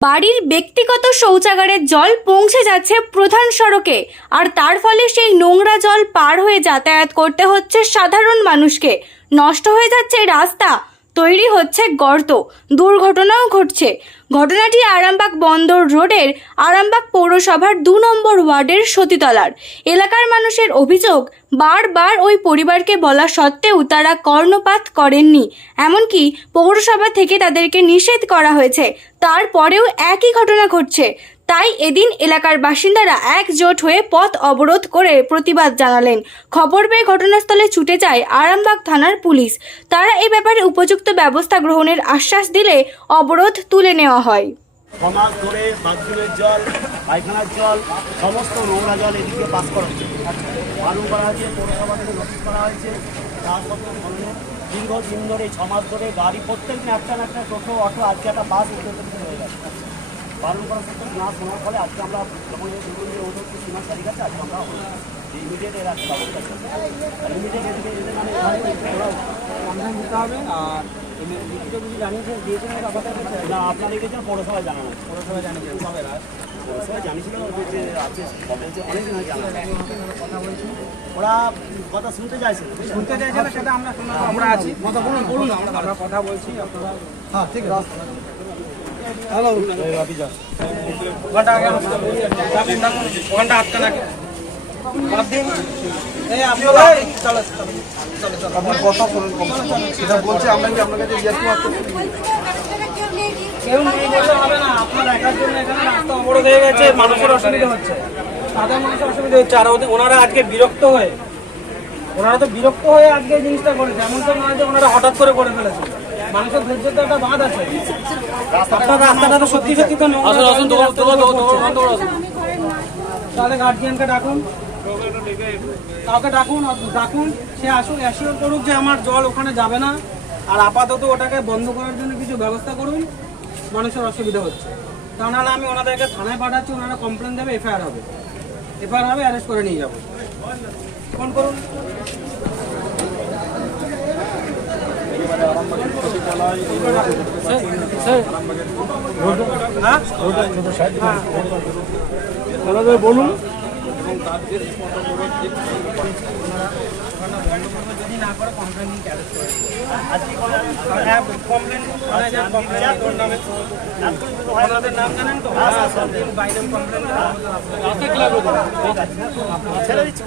বাড়ির ব্যক্তিগত শৌচাগারের জল পৌঁছে যাচ্ছে প্রধান সড়কে, আর তার ফলে সেই নোংরা জল পার হয়ে যাতায়াত করতে হচ্ছে সাধারণ মানুষকে। নষ্ট হয়ে যাচ্ছে রাস্তা তৈরি হচ্ছে গর্ত। দুর্ঘটনাও ঘটছে। ঘটনাটি আরামবাগ বন্দর রোডের আরামবাগ পৌরসভার দু নম্বর ওয়ার্ডের সতীতলার। এলাকার মানুষের অভিযোগ, বারবার ওই পরিবারকে বলা সত্ত্বেও তারা কর্ণপাত করেননি। এমনকি পৌরসভা থেকে তাদেরকে নিষেধ করা হয়েছে। তারপরেও একই ঘটনা ঘটছে। তাই এদিন এলাকার বাসিন্দারা একজোট হয়ে পথ অবরোধ করে প্রতিবাদ জানালেন। খবর পেয়ে ঘটনাস্থলে ছুটে যায় আরামবাগ থানার পুলিশ। তারা এ ব্যাপারে উপযুক্ত ব্যবস্থা গ্রহণের আশ্বাস দিলে অবরোধ তুলে নেওয়া হয়। সমাজ ধরে বাথরুমের জল, পায়খানার জল, সমস্ত নোংরা জল এদিকে পাস করা হচ্ছে। বারণ করা হয়েছে পৌরসভা থেকে নোটিশ করা হয়েছে। তার সত্ত্বেও ধরনের দীর্ঘদিন ধরে সমাজ ধরে গাড়ি প্রত্যেক দিন একটা একটা টোটো, অটো, আজকে একটা বাস উঠে উঠে হয়ে যাচ্ছে বারণ করা সত্ত্বেও না শোনার ফলে আজকে আমরা যখন এই দুজন যে ওদের সীমা সারি গেছে আজকে আমরা ইমিডিয়েট এর ব্যবস্থা করছি ইমিডিয়েট এদিকে এদের মানে দিতে হবে আর জানানো পৌরসভা জানিয়েছে জানিয়েছিল যে আছে অনেকদিন হয়ে জানা কথা বলছি ওরা কথা শুনতে চাইছে শুনতে চাইছে না সেটা আমরা আমরা আছি কথা বলুন আমরা কথা বলছি আপনারা হ্যাঁ ঠিক আছে হ্যালো হয়ে মানুষের হচ্ছে সাধারণ মানুষের হচ্ছে আর ওনারা আজকে বিরক্ত হয়ে ওনারা তো বিরক্ত হয়ে আজকে জিনিসটা করেছে এমন তো নয় যে ওনারা হঠাৎ করে করে ফেলেছে মানুষের ধৈর্যের তো একটা বাঁধ আছে। আপনার রাস্তাটা তো সত্যি সত্যি তো। তাহলে গার্জিয়ানকে ডাকুন। কাউকে ডাকুন ডাকুন সে আসুন অ্যাসিওর করুক যে আমার জল ওখানে যাবে না। আর আপাতত ওটাকে বন্ধ করার জন্য কিছু ব্যবস্থা করুন। মানুষের অসুবিধা হচ্ছে। তা নাহলে আমি ওনাদেরকে থানায় পাঠাচ্ছি ওনারা কমপ্লেন দেবে এফআইআর হবে। এফআইআর হবে অ্যারেস্ট করে নিয়ে যাব। ফোন করুন। বলুন যদি না করে কমপ্লেন নিয়ে করে কমপ্লেন কমপ্লেন তোর নামে ওনাদের নাম জানেন তো বাইরে কমপ্লেন ছেড়ে দিচ্ছি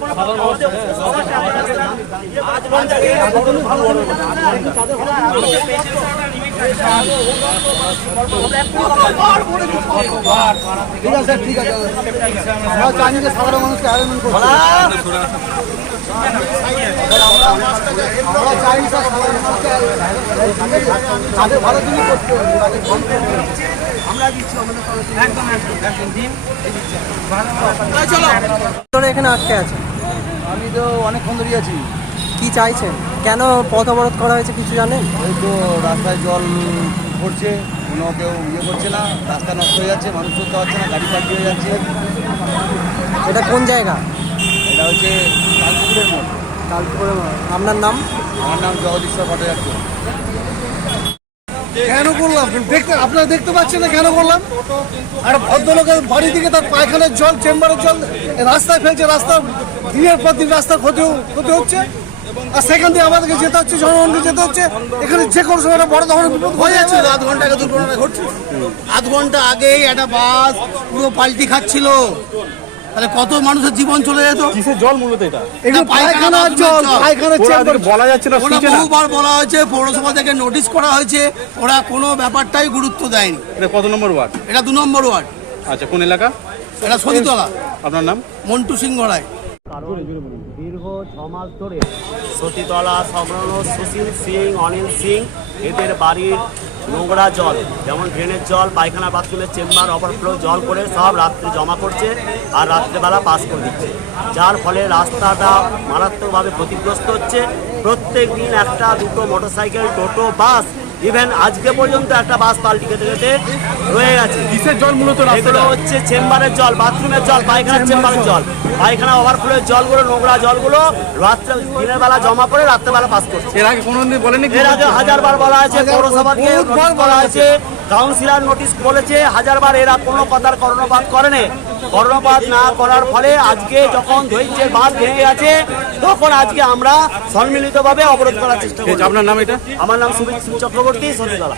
ঠিক আছে ঠিক আছে মানুষকে তাদের ভালো তাদের এখানে আটকে আছে। আমি তো অনেকক্ষণ ধরে আছি। কি চাইছেন? কেন পথ অবরোধ করা হয়েছে কিছু জানেন? ওই তো রাস্তায় জল পড়ছে কোনো কেউ ইয়ে করছে না রাস্তা নষ্ট হয়ে যাচ্ছে মানুষ চলতে পারছে না গাড়ি পাল্টি হয়ে যাচ্ছে। এটা কোন জায়গা? এটা হচ্ছে কালপুকুরের মোড়। কালপুরে আপনার নাম? আমার নাম জগদীশ্বর ভট্টাচার্য। কেন করলাম? দেখতে আপনারা দেখতে পাচ্ছেন না কেন করলাম? আর ভদ্রলোকের বাড়ি থেকে তার পায়খানার জল চেম্বারের জল রাস্তায় ফেলছে রাস্তা দিনের পর দিন রাস্তার ক্ষতি ক্ষতি হচ্ছে। আর সেখান থেকে আমাদেরকে যেতে হচ্ছে জনগণকে যেতে হচ্ছে। এখানে যে কোনো সময় একটা বড় ধরনের বিপদ হয়ে যাচ্ছে আধ ঘণ্টা আগে দুর্ঘটনা ঘটছে। আধ ঘণ্টা আগেই একটা বাস পুরো পাল্টি খাচ্ছিল। তাহলে কত মানুষের জীবন চলে যেত? কিসের জল মূলত এটা? পায়খানার জল পায়খানার চেম্বার বলা যাচ্ছে না ওরা বহুবার বলা হয়েছে পৌরসভা থেকে নোটিশ করা হয়েছে। ওরা কোনো ব্যাপারটাই গুরুত্ব দেয়নি। এটা কত নম্বর ওয়ার্ড? এটা দু নম্বর ওয়ার্ড। আচ্ছা কোন এলাকা? এটা সতীতলা। আপনার নাম? মন্টু সিংহ রায়। কারণ দীর্ঘ ছ মাস ধরে সতীতলা সংলগ্ন সুশীল সিং, অনিল সিং, এদের বাড়ির নোংরা জল, যেমন ড্রেনের জল, পায়খানা বাথরুমের চেম্বার ওভারফ্লো জল করে সব রাত্রে জমা করছে আর রাত্রেবেলা পাস করে দিচ্ছে। যার ফলে রাস্তাটা মারাত্মকভাবে ক্ষতিগ্রস্ত হচ্ছে। প্রত্যেক দিন একটা দুটো মোটরসাইকেল টোটো বাস ইভেন আজকে পর্যন্ত একটা বাস পাল্টি খেতে খেতে রয়ে গেছে। কিসের জল মূলত এগুলো হচ্ছে চেম্বারের জল বাথরুমের জল পায়খানার চেম্বারের জল। পায়খানা ওভারফ্লোর জলগুলো নোংরা জলগুলো রাত্রে দিনের বেলা জমা করে রাত্রেবেলা পাস করছে। এর আগে কোনোদিন বলেনি এর আগে হাজার বার বলা আছে পৌরসভাকে করা হয়েছে কাউন্সিলর নোটিশ বলেছে হাজারবার এরা কোনো কথার কর্ণপাত করেনি। কর্ণপাত না করার ফলে আজকে যখন ধৈর্যের বাস ভেঙে আছে তখন আজকে আমরা সম্মিলিতভাবে অবরোধ করার চেষ্টা করি করছি আপনার নাম এটা? আমার নাম সুবিত সিং চক্রবর্তী সতীতলা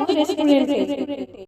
রেস্টুরেন্টে